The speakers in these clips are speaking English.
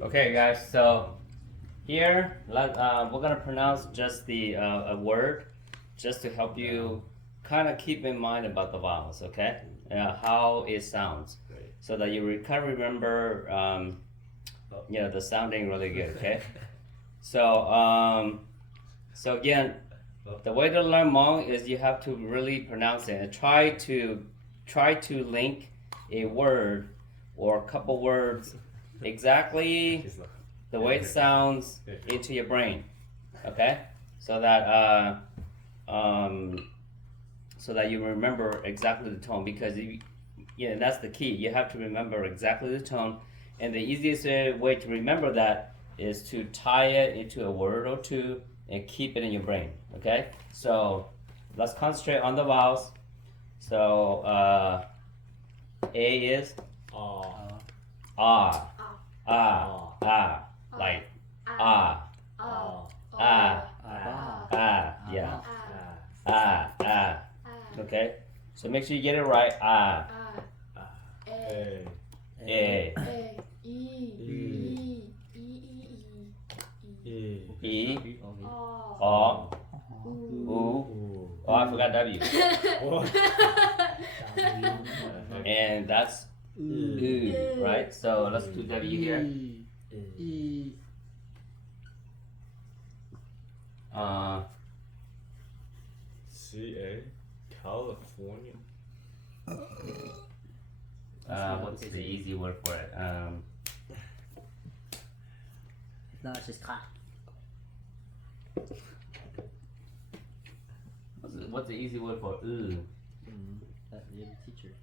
Okay, guys. So here, we're gonna pronounce just the a word, just to help you kind of keep in mind about the vowels. Okay, how it sounds, so that you kind of remember, the sounding really good. Okay. So again, the way to learn Hmong is you have to really pronounce it and try to link a word or a couple words exactly the way it sounds into your brain. Okay, so that you remember exactly the tone, because that's the key. You have to remember exactly the tone, and the easiest way to remember that is to tie it into a word or two and keep it in your brain. Okay, so let's concentrate on the vowels. So A is ah, like yeah, okay, so make sure you get it right. A, E, O, U. Oh, I forgot W. And that's U, right? So let's do W here. CA, California. What's the easy word for it? No, it's just hot. What's the easy word for You're the teacher.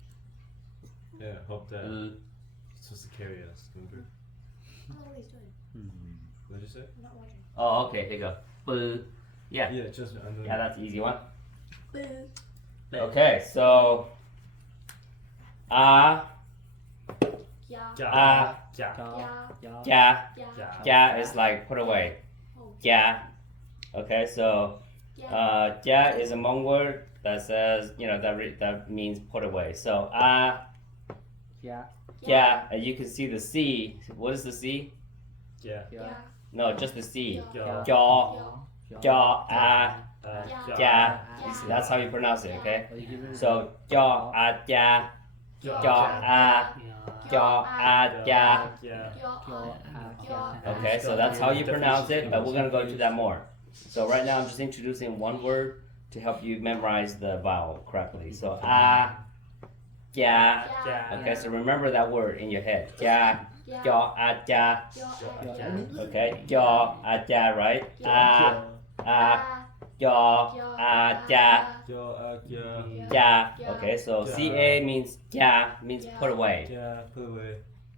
Yeah, hope that supposed to carry us. Remember? I don't know what he's doing. What did you say? I'm not watching. Oh, okay, here you go. Boo. Yeah. Yeah, just under. Yeah, that's the easy one. Boo. Okay, so Yeah. Ja. ja Yeah. is like put away. Oh. Ja. Okay, so Yeah. ja is a Hmong word that says, that means put away. So Yeah. and you can see the C. What is the C? Yeah. Yeah. No, just the C. Ja. Ja, ja. Yeah. That's how you pronounce it, okay? Well, you give it So ja, ja, ja, ja. Okay, so that's how you pronounce it, but we're gonna go into that more. So right now I'm just introducing one word to help you memorize the vowel correctly. So ja. Okay, so remember that word in your head. Ja, ja, ja. Okay, ja, ja, right? Ja, ja. Ja. Okay, so ca means ja, means put away. Yeah, put away.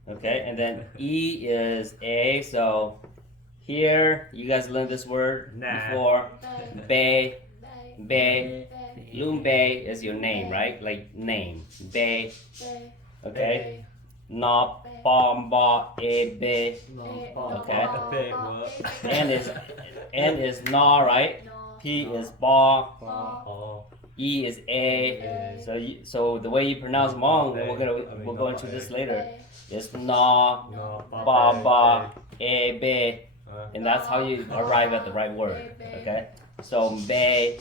Okay, and then e is a. So here you guys learned this word before. Be, be. Lumbe is your name, right? Like name. Be. Okay. Na bom ba e be. Okay. N is na, right? P is ba. E is a. So the way you pronounce Hmong, and we'll go into this later, is na ba e be, and that's how you arrive at the right word. Okay. So be.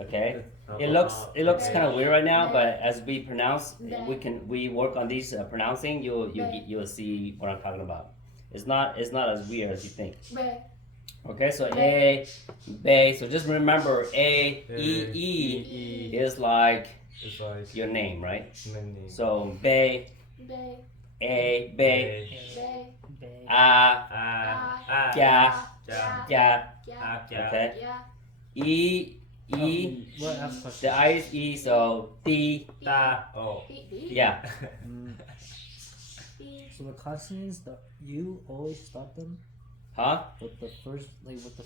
Okay. It looks kind of weird right now, but as we pronounce, we work on these pronouncing. You'll see what I'm talking about. It's not as weird as you think. Okay, so a, be. So just remember, e is like It's like your name, right? my name. So be, a, be, ja, okay. E, Well, I have a question. the I is e, so d, Oh. yeah. So the consonants, you always start them Huh? with the first, like what's the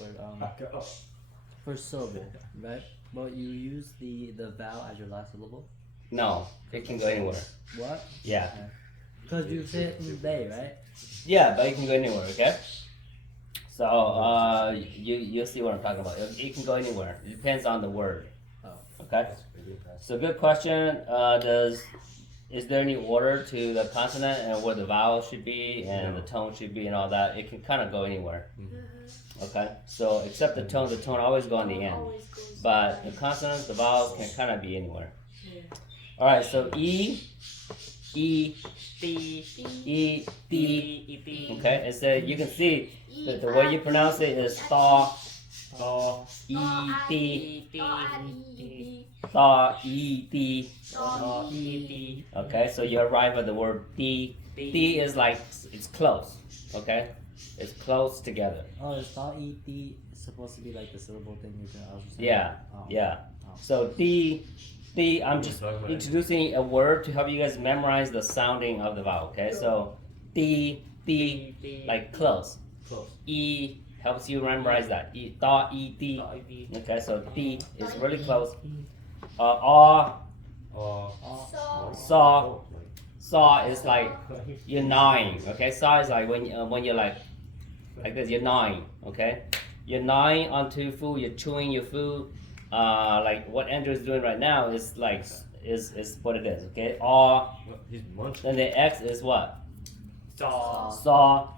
word? First syllable, right? But you use the vowel as your last syllable. No, it can go anywhere. What? Yeah. Because you said they, right? Yeah, but it can go anywhere, okay? So, you'll see what I'm talking about. It can go anywhere. It depends on the word. Oh. Okay? So good question. Does is there any order to the consonant and where the vowel should be and the tone should be and all that? It can kind of go anywhere. Okay, so except the tone always go on the end. Always goes But the consonants, the vowels can kind of be anywhere. All right, so E, T, E, E, D. Okay, and so you can see that the way you pronounce it is tha, E, D, tha, E, D. Okay, so you arrive at the word D. D is like it's close. Okay, it's close together. Oh, it's not E-T. It's supposed to be like the syllable thing. I was just saying. Yeah, Oh. yeah. So D, I'm just introducing a word to help you guys memorize the sounding of the vowel. Okay, so D, like close. Close. E helps you memorize that. E, da, E, D. Okay, so D is really close. Ah, saw is like you're gnawing. Okay, saw is like when you're like this, you're gnawing. Okay, you're gnawing onto food. You're chewing your food. Like what Andrew is doing right now is like is what it is. Okay, He's munching. then the X is what? Saw. Saw.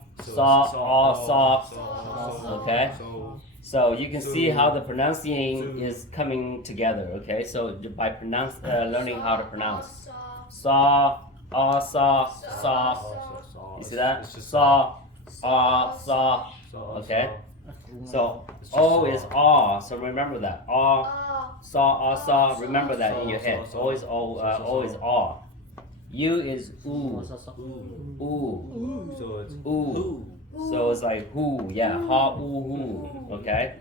Okay, so you can see how the pronouncing is coming together. Okay, so by learning how to pronounce saw, saw. You see that? Saw, saw. Okay, so O is aw. So remember that. Aw, saw. Remember that in your head. Always O is aw. U is ooh. Ooh. So it's Ooh. So it's like who, yeah, ha, ooh, who, okay?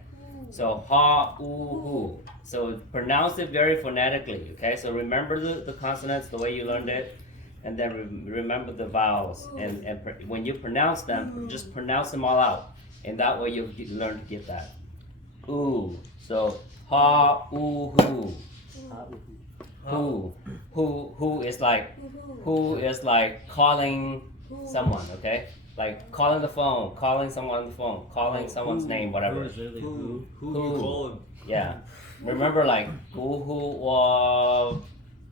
So ha, ooh, who. So pronounce it very phonetically, okay? So remember the consonants the way you learned it, and then remember the vowels. And when you pronounce them, just pronounce them all out. And that way you'll learn to get that. Ooh. So ha, ooh, who. Who is like calling someone, okay? Like calling the phone, calling someone on the phone, calling someone's name, whatever. who Who? you calling? Yeah. Remember like who or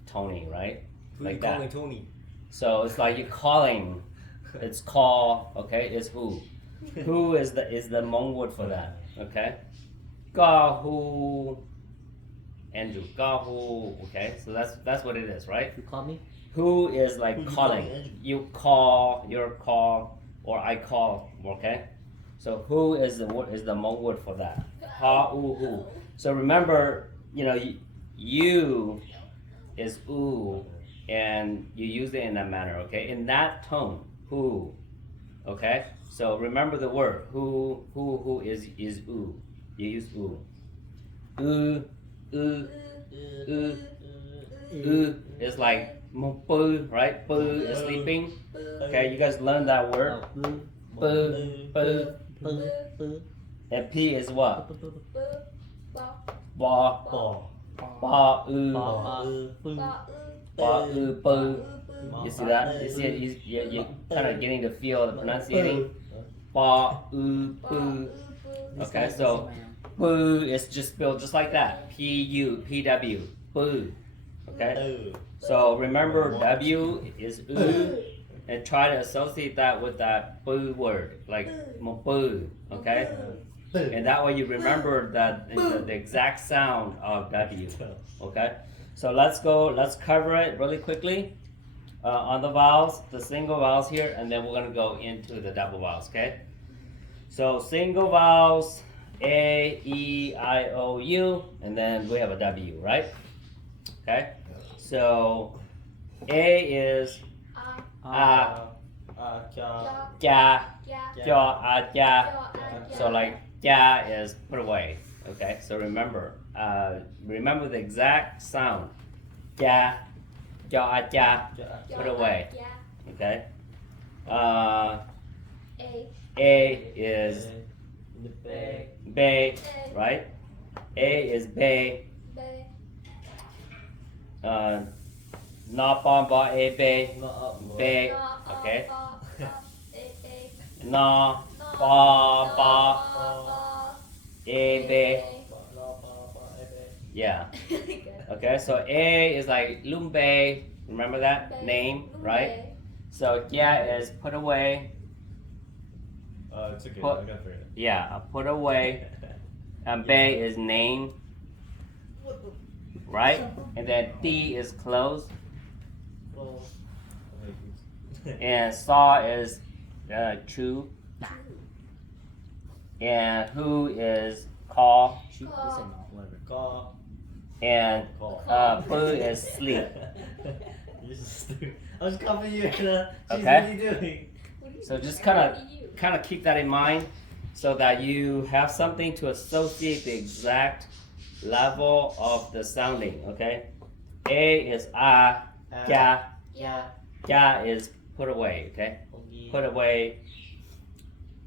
Tony, right? Who Like you that. calling Tony? So it's like you're calling. It's call, okay? It's who. Who is the Hmong word for that, okay? Ga who. Andrew, ga who. Okay, so that's what it is, right? You call me? Who is like calling. You call, your call, or I call. Okay, so who is the Hmong word for that? Ha u hu. So remember, you is u, and you use it in that manner. Okay, in that tone, who. Okay, so remember the word who is u. You use u. Is like pu, right? Pu is sleeping. Okay, you guys learned that word. Pu. And P is what? Ba. Ba pu. You see that? You see it? You're kind of getting the feel of the pronunciating. Ba pu. Okay, so pu is just spelled just like that. P-U. Pu. Okay? So remember W is U, and try to associate that with that pu word, like pu, okay? And that way you remember that the exact sound of W, okay? So let's cover it really quickly on the vowels, the single vowels here, and then we're gonna go into the double vowels, okay? So single vowels, A, E, I, O, U, and then we have a W, right? Okay? So A is kya, so like kya is put away. Okay, so remember the exact sound. Kya, put away. Okay. A is bay, right? A is bay. Na pa ba a bay, okay. Na pa ba a bay. Yeah. Okay, so A is like lumbe, Remember that? Name, right? So yeah is put away. It's okay. Put- I got it. Yeah, put away. And bay is name, right? And then D is close. And saw is chew. And who is call. Shoot, this ain't not whatever. Call. And boo is sleep. You're so stupid. I was copying you, Anna. She's Okay. really doing. So just kind of keep that in mind, so that you have something to associate the exact level of the sounding. Okay. A is ga. Ga is put away. Okay. Put away.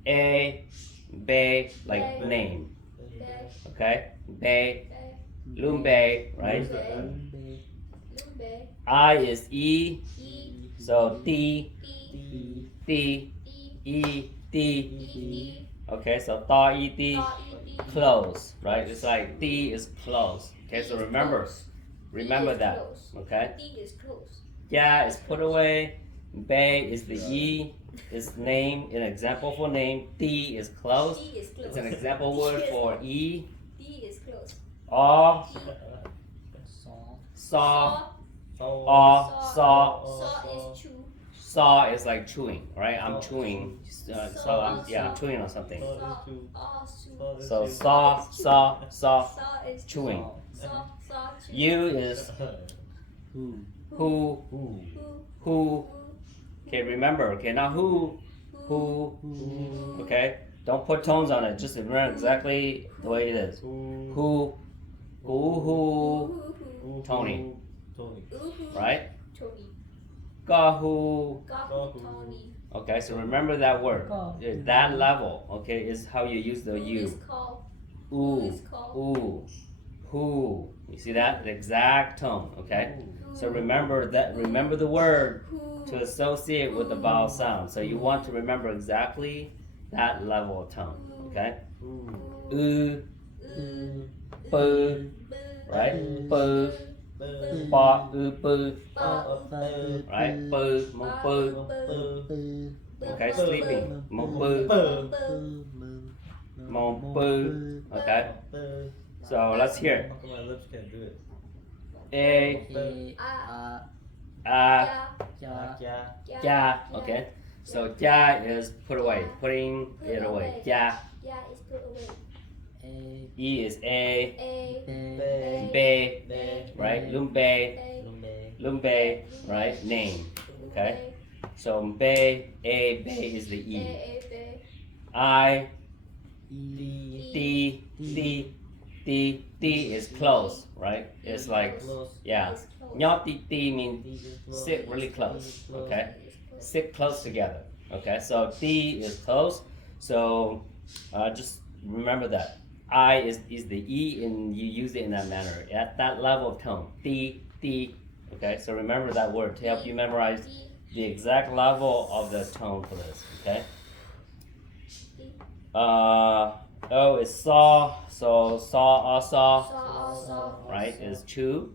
A, be, like name. Okay. Be, lumbe, right? I is e. So D, D, E, D. Okay, so da, E, D, close, right? It's like D is close. Okay, so remember that. Okay. D is close. Yeah is put away. Be is the E, is name, an example for name. D is close. D is close. It's an example word for E. D is close. Aw, Saw. saw, saw. Saw is chew. Saw is like chewing, right? I'm chewing. So I'm chewing on something. So saw, Saw is chewing. Saw chew. You is Who. who, who. Okay, remember. Okay, now who. Okay, don't put tones on it. Just remember exactly the way it is. Who, Tony, right? Tony. Gahu. Tony. Okay, so remember that word. That level, okay, is how you use the Who U. is called? Ooh, ooh, who. You see that? The exact tone, okay? So remember that. Remember the word to associate with the vowel sound. So you want to remember exactly that level of tone, okay? Bu, right? Bu, ba, bu, right? Bu, mo, bu. Okay, sleeping. Mo, bu, mo, bu. Okay. So let's hear it. How come my lips can't do it? A, ja. Okay. So ja is put away, putting it away. Ja. Yeah, it's put away. E is a, A. be, right? Lumbe, right? Name. Okay. So be is the E. I, D is close, right? It's like, yeah. Nyot D means sit really close, okay? Sit close together, okay? So D is close, so just remember that. I is the E, and you use it in that manner, at that level of tone. D, okay? So remember that word to help you memorize the exact level of the tone for this, okay? O is saw, so saw, right, is chew.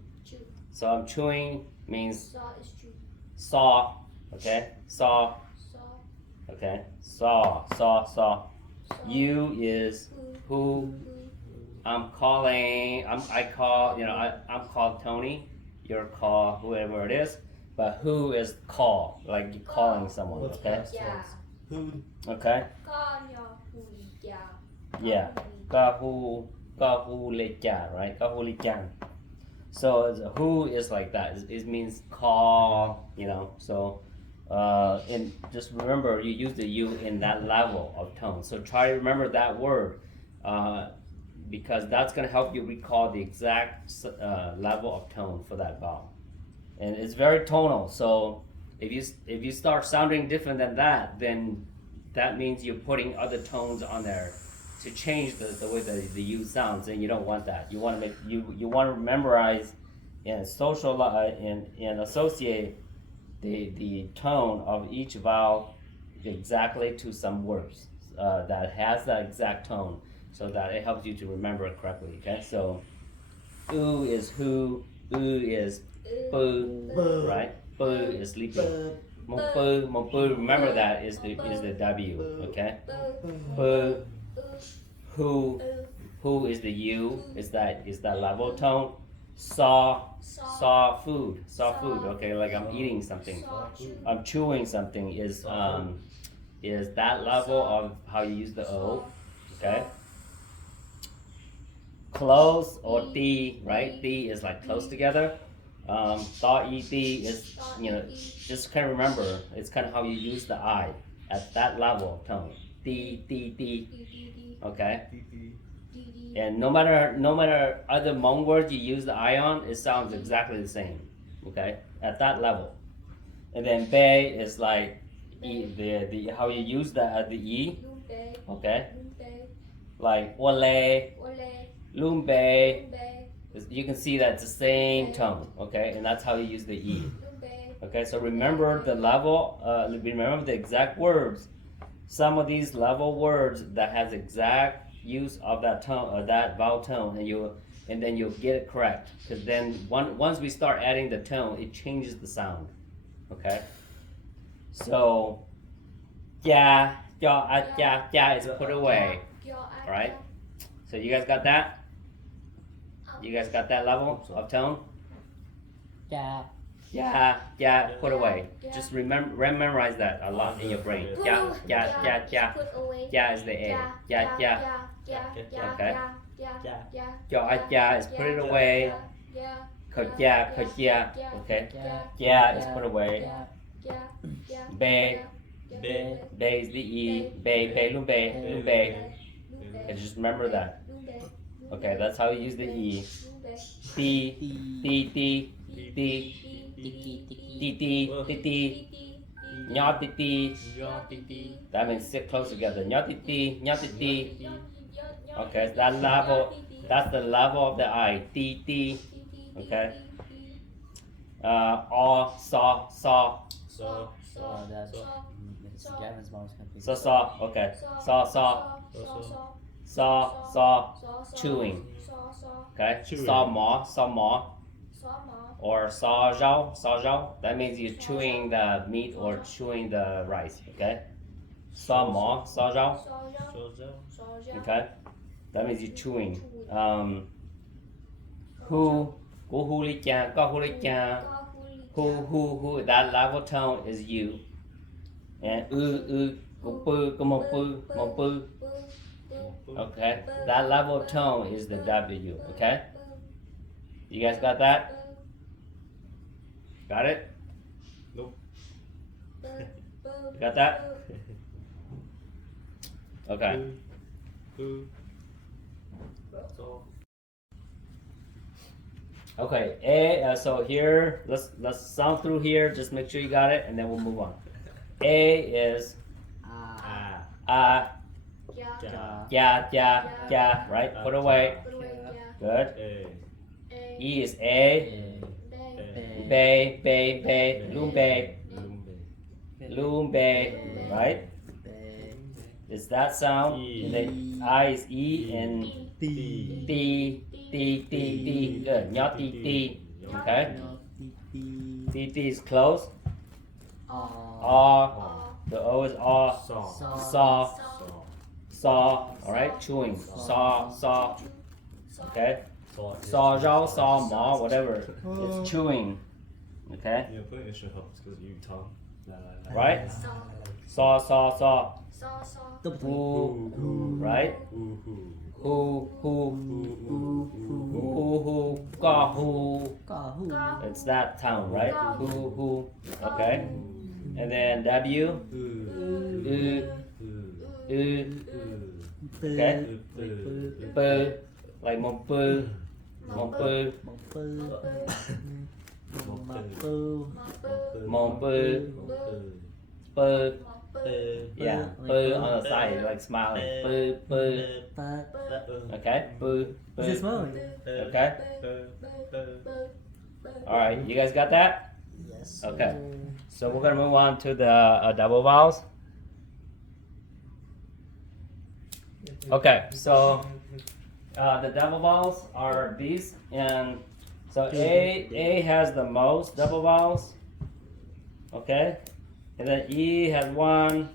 So I'm chewing means Saw is chew. saw, okay? Saw, okay? Saw. You is who. I'm called Tony. You're called whoever it is. But who is call, like you're calling someone, okay? Yeah. Who? Okay? Yeah. Kahulijan, right? Kahulijan. So who is like that. It means call, So, and just remember you use the U in that level of tone. So try to remember that word, because that's gonna help you recall the exact level of tone for that vowel. And it's very tonal. So if you start sounding different than that, then that means you're putting other tones on there to change the way the U sounds, and you don't want that. You want to memorize and social and associate the tone of each vowel exactly to some words that has that exact tone, so that it helps you to remember it correctly. Okay, so oo is who, oo is boo, right? is sleeping. Mo, remember that is the W, okay? Bu, who is the U, is that level tone. Saw food, okay, like I'm eating something. I'm chewing something is that level of how you use the O, okay? Close or D, right? D is like close together. Thaw E D is, just kind of remember, it's kind of how you use the I at that level of tone. D, okay? And no matter other Hmong words you use the I on, it sounds exactly the same, okay? At that level. And then Bay is like the how you use the E, okay? Like Ole, Lumbe. You can see that's the same tone, okay? And that's how you use the E. Okay, so remember the level, remember the exact words. Some of these level words that has exact use of that tone, that vowel tone, and then you'll get it correct. Because then once we start adding the tone, it changes the sound. Okay? So, yeah, is put away. Alright? So you guys got that? You guys got that level of tone? Yeah, put away. Just memorize that a lot in your brain. Yeah is the A. Yeah. Okay. Yeah is put it away. Yeah. Okay. Yeah is put away. Bay is the E. Bay, lumbe. Okay, just remember that. Okay, that's how you use the E. T. Nhỏ titi. That means sit close together. Nhỏ titi. Okay, that's the level of the I. T. Okay. Saw. That's Gavin's mom's country. Saw. Okay. Saw. Chewing. Okay. Saw ma. Or saw zhao. That means you're chewing the meat or chewing the rice. Okay. Saw zhao. Okay. That means you're chewing. Who li kya. Who. That level tone is you. And mo pu. Okay. That level tone is the W. Okay. You guys got that? Got it? Nope. Got that? Okay. Okay. So here, let's sound through here. Just make sure you got it, and then we'll move on. A is yeah. Right? Put away. Good. E is A. Bay, lumbe, right? Is that sound? And then I is E and T. Good. Nhỏ T. Okay. T is close. R. The O is R. Saw. All right. Chewing. Saw. Okay. Saw zhao, saw ma, whatever. It's chewing. Okay. Yeah, putting extra helps because you tongue. Right? Saw. Who. Right? Who. Who. It's that tone, right? Who. Okay. And then W. Okay. Bu. Like mo pu. Yeah, boo on the side, like smiling. Boo. Okay, boo. Is it smiling? Okay. All right, you guys got that? Yes. Okay. So we're gonna move on to the double vowels. Okay, so the double vowels are these, and so A has the most double vowels. Okay, and then E has one,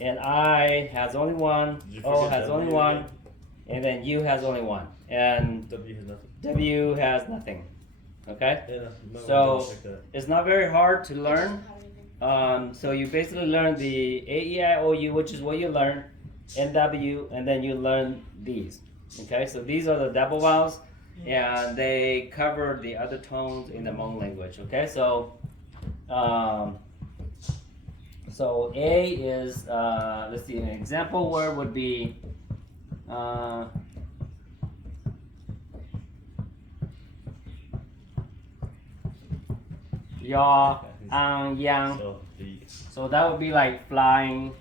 and I has only one, Did you O forget has W only one, again? and then U has only one, and W has nothing. W has nothing. Okay, Yeah, no, So- double check that. it's not very hard to It learn. doesn't have anything. So you basically learn the A, E, I, O, U, which is what you learn, NW, and then you learn these. Okay, so these are the double vowels, and they cover the other tones in the Hmong language. Okay, so A is let's see, an example word would be yaw, ang, yang. So the So that would be like flying.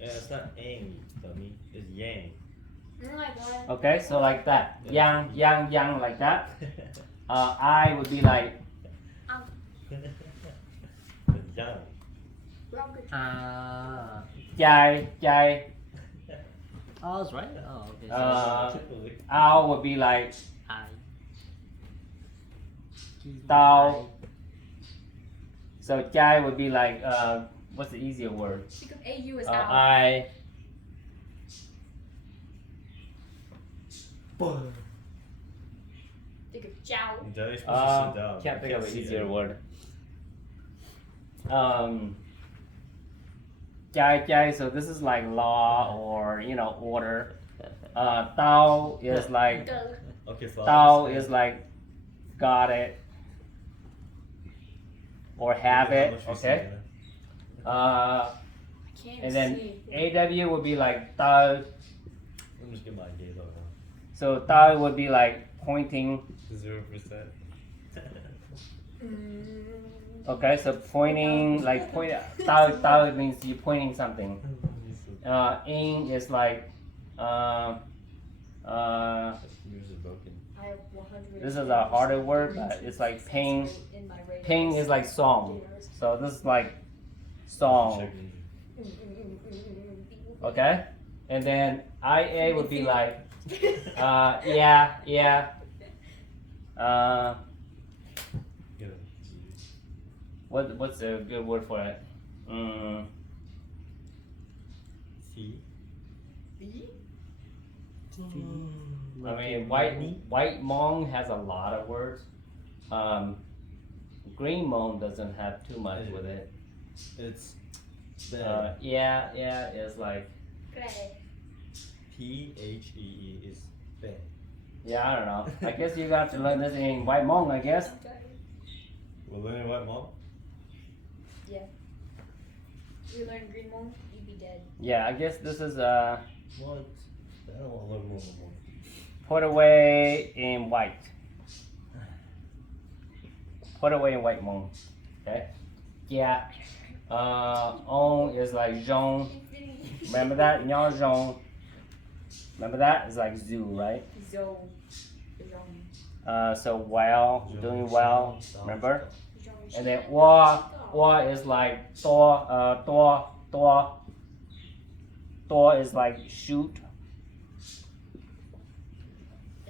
yeah, it's not ang, dummy. It's yang. Oh my god. Okay, so like that. Yang, yang, yang, like that. I would be like It's yang. Rocket. Ah. jai, jai. Oh, that's right. Oh, okay. So Ao would be like I. tao. So jai would be like what's the easier word? Because AU is out. I. Think of Chow. You're supposed to sit down. Can't think You of an see easier it. word. Jai jai. So this is like law or order. Tao is like Duh. Okay, fine. tao is like got it or have it. Okay. Can't And then see. AW would be like tao. I'm just getting my gaze out So tao would be like pointing. 0%. Okay, so pointing like point. Tao means you pointing something. Ing is like Yours is broken. I have 100. this is a harder word, but it's like ping. In my radar. Ping is like song. So this is like song. Check. Okay, and then IA would be like yeah. Yeah. What's a good word for it? C. I mean, white Hmong has a lot of words. Green Hmong doesn't have too much with it. It's bad. Yeah is like Gray. Phee is bad. I don't know. I guess you got to learn this in white Hmong, I guess. We're learning what, Mom? You learn green Hmong, you'd be dead. Yeah, I guess this is What? I don't want to learn more. put away in white. Put away in white Hmong. Okay. Yeah. On is like zhong. Remember that? Nyao zhong. Remember that? It's like zoo, right? Zone. So well, doing well. Remember? And then wa is like to is like shoot.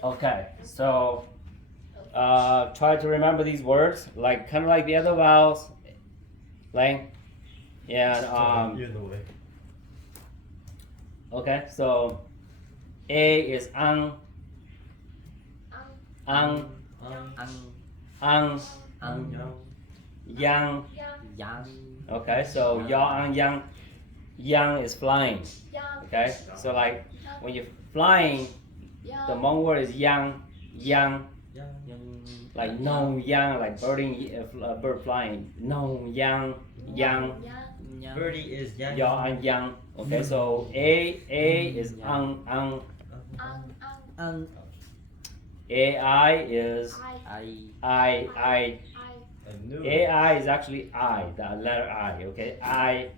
Okay, so try to remember these words, like kind of like the other vowels, like and You're in the way. okay, so A is ang, Ang. ang, Ang. yang. Yang. Okay, so ya ang yang, yang is flying. Okay, so like when you're flying, the Hmong word is yang, yang, Yang. like no yang, like birding, bird flying. No yang, yang, Yang. Birdie is yang. ya and yang. Okay, so A is ang, Ang. AI is I. I. I knew it. AI is actually I, the letter I. Okay, I.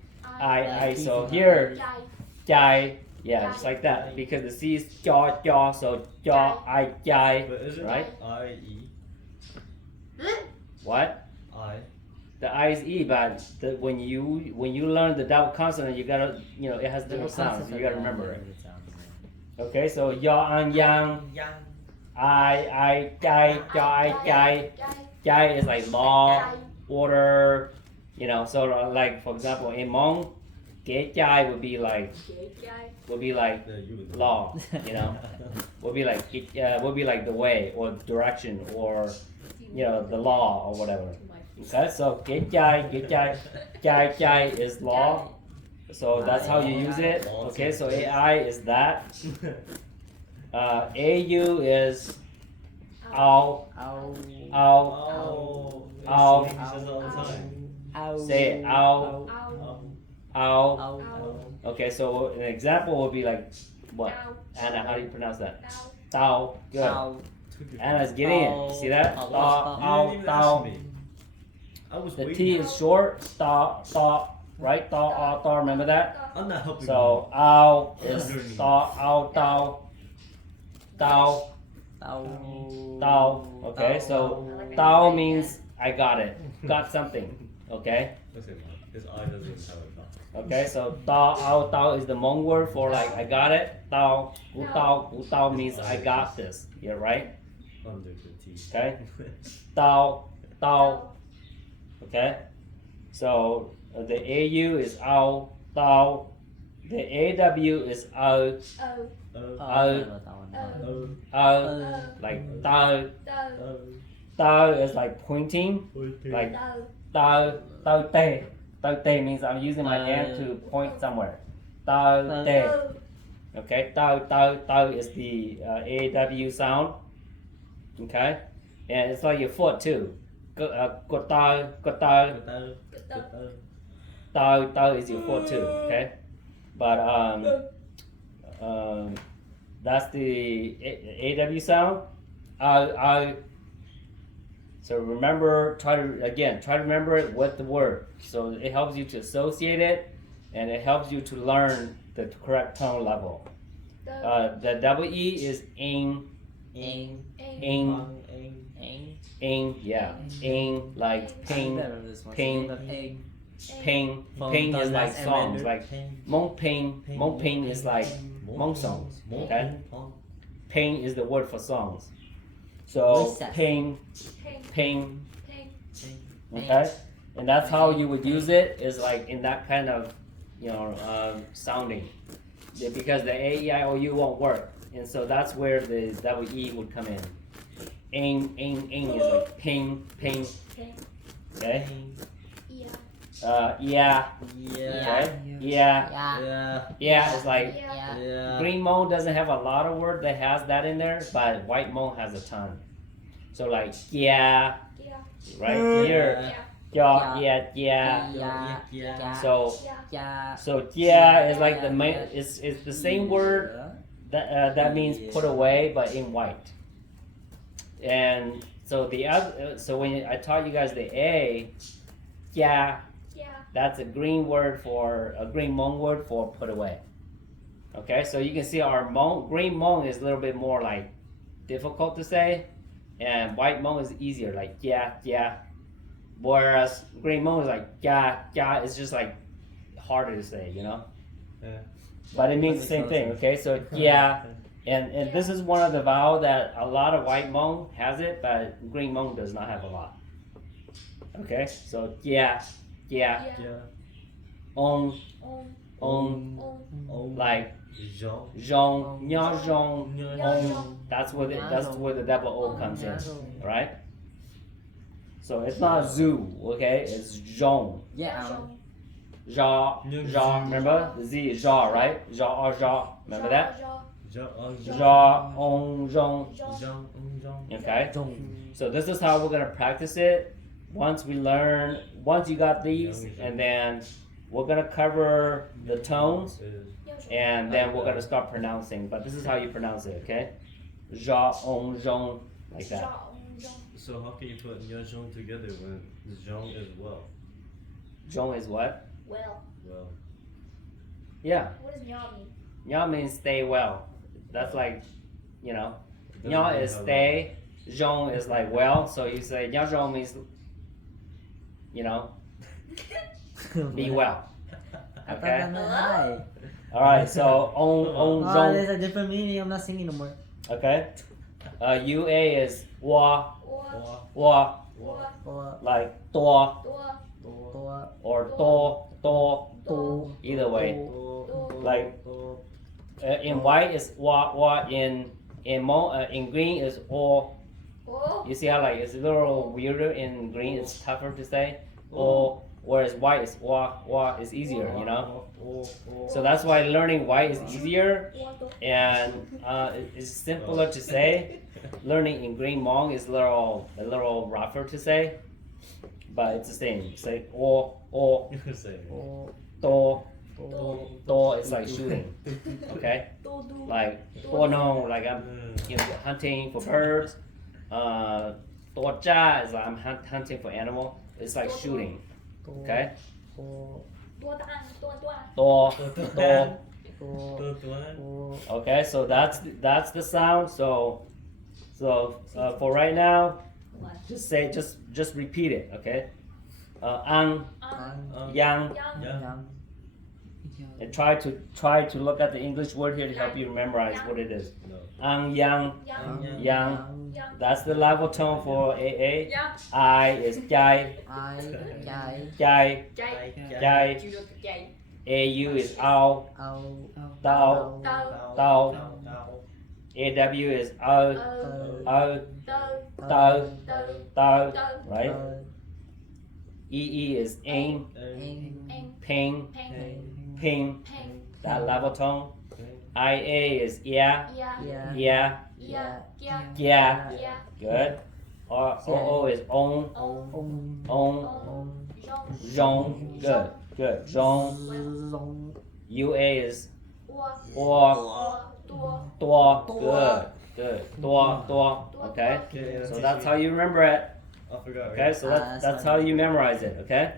So here, jai, yeah, just like that, because the C is jaw, so jaw, I, jai. But isn't Right? I-E? What? I. The I is E, but when you learn the double consonant, you gotta, it has different sounds. So you gotta remember it. Okay, so ya and yang, I, jai, jai, jai. Jai is like law, order, you know. So like for example, in Hmong, kế chai would be like Yeah, you would know. law, you know, would be like the way or direction or you know the law or whatever. Okay, so kế chai is law. So that's how you use it. Okay, so AI is that. AU is ow, Ow. ow, Oh, Ow. he says it all the time. Ow. Say it, ow, Oh. ow. Ow. Okay, so an example would be like what? Anna, how do you pronounce that? Tao. Good. Ow. Anna's getting it. See that? Ow. Tao, You ow, didn't even tao. ask me. I was The waiting. T is short. Ta, right? Ta. Remember that? I'm not helping So ow is Underneath. ta, ow, tao. Tao, Ow. tao. Okay, so tao means I got it. Got something. Okay? you. Listen, his eye doesn't have a thought. Okay, so tao is the Hmong word for like I got it. Tao, tao means I got this. Yeah, right? Under the teeth. Okay. Tao. Okay. So the AU is ao, tao. The AW is ao, like tao. Tao is like pointing. Like tao te. Tao te means I'm using my hand to point somewhere. Tao te. Okay, tao is the AW sound. Okay, and it's like your foot too. Got tao is your foot too. Okay, but that's the AW sound. So remember, try to remember it with the word. So it helps you to associate it, and it helps you to learn the correct tone level. The double E is ing, Ing. yeah, ing like ping, ping. Ping is like songs, like Hmong ping is like Hmong songs. Okay, ping is the word for songs. So What's that? ping. Okay, and that's how you would use it, is like in that kind of sounding. Yeah, because the A-E-I-O-U won't work, and so that's where the double E would come in. Ing is like ping. Okay. Yeah. Okay. Yeah is like Green Hmong doesn't have a lot of word that has that in there, but White Hmong has a ton. So like right here. Yeah. So yeah is like the main. It's the same word that means put away, but in white. And so when I taught you guys the A, that's a green Hmong word for put away. Okay, so you can see our Green Hmong is a little bit more like difficult to say, and White Hmong is easier, like yeah. Whereas Green Hmong is like yeah. It's just like harder to say, Yeah. But it means the same thing. Okay, so yeah. And this is one of the vowels that a lot of White Hmong has it, but Green Hmong does not have a lot. Okay, so yeah. On, like zhong, nya zhong, on. That's where the double O comes in, right? So it's not zoo, okay? It's zhong. Ja. Remember the Z is ja, right? Ja. Remember that? Ja, on, zhong. Okay. So this is how we're gonna practice it. Once you got these, and then we're gonna cover the tones, and then we're gonna start pronouncing. But this is how you pronounce it, okay? Ja, on, zhong, like that. So how can you put nyuas together when the zhong is well? Zhong is what? Well, Well, Yeah. what does nya mean? Nya means stay well. That's like, it doesn't Nya mean is how stay. Zhong is like well. So you say nya zhong means, be well. Okay. Hi. All right. So on Oh, zhong. there's a different meaning. I'm not singing no more. Okay. UA is wa. Or Wa. like tua Tua. or to. Either way. Like in white is wa. In green is o. You see how like it's a little weirder in green. It's tougher to say. O. Whereas white is wa is easier. You know. So that's why learning white is easier, and it's simpler to say. Learning in green Hmong is a little rougher to say, but it's the same. Say o You say to. It's like shooting. Okay, like no, like I'm hunting for birds. To cha is like I'm hunting for animal. It's like shooting. Okay. To. Okay, so that's the sound. So for right now, just repeat it. Okay. Ang, yang, and try to look at the English word here to help you memorize what it is. Ang, yang, yang. That's the level tone for AA. I is jai, jai. AU is ao, tao, AW is tao, right? EE is aim, ping, ping. That level tone. IA is yeah. Good. OO is on, zhong. Good. Zhong. UA is or, good. Dua. Okay. So that's how you remember it. I forgot. Okay. So that's how you memorize it. Okay.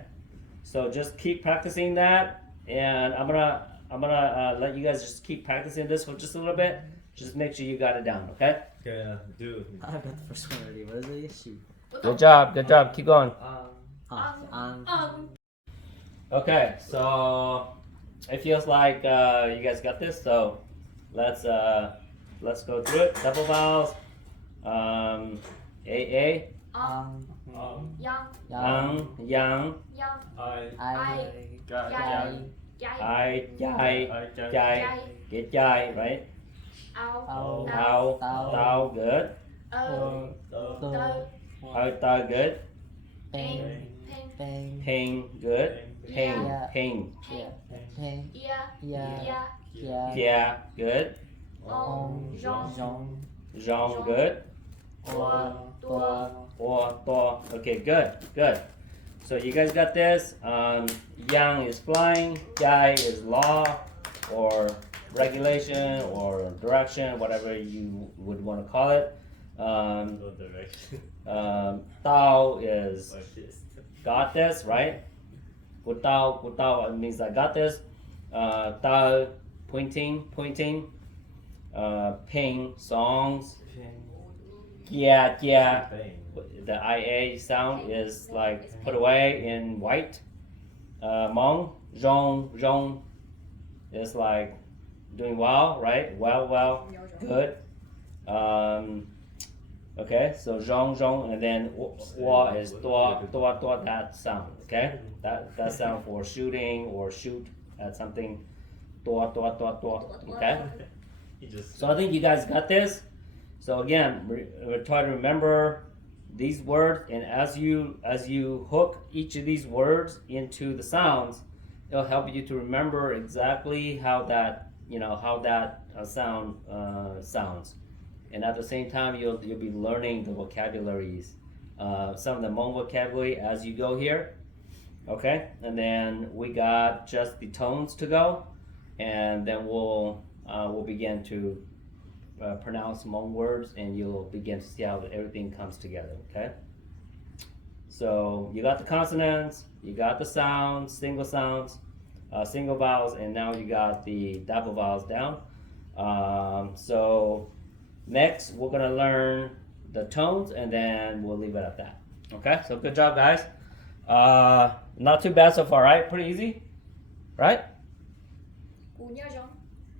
So just keep practicing that, and I'm gonna let you guys just keep practicing this for just a little bit. Just make sure you got it down. Okay. Okay, do. I got the first one already. What is it? Shoot. Good job. Keep going. Um. Okay, so it feels like you guys got this. So let's go through it. Double vowels. AA. Yang. I. I. Jai. Get jai. Right. Tao. Tao. Good. Ta. Good. Ping. Good. Ping. Yeah. Good. Zhong. Good. Or. Okay. Good. So you guys got this. Yang is flying. Jai is law or regulation or direction, whatever you would want to call it. No direction. Tao is Like this. got this, right? Gutao means I got this. Tao, pointing. Ping, songs. Yeah. Pain. The IA sound is like put away in white. Hmong, zhong is like doing well, right? Well, good. Okay, so zhong, and then wa is tua, that sound, okay? That sound for shooting or shoot at something, tua, okay? So I think you guys got this. So again, try to remember these words, and as you hook each of these words into the sounds, it'll help you to remember exactly how that sound sounds. And at the same time, you'll be learning the vocabularies, some of the Hmong vocabulary as you go here. Okay, and then we got just the tones to go, and then we'll begin to pronounce Hmong words, and you'll begin to see how everything comes together. Okay. So you got the consonants, you got the sounds, single vowels, and now you got the double vowels down. So next, we're gonna learn the tones, and then we'll leave it at that. Okay, so good job, guys. Not too bad so far, right? Pretty easy, right? Cùng nhau giống.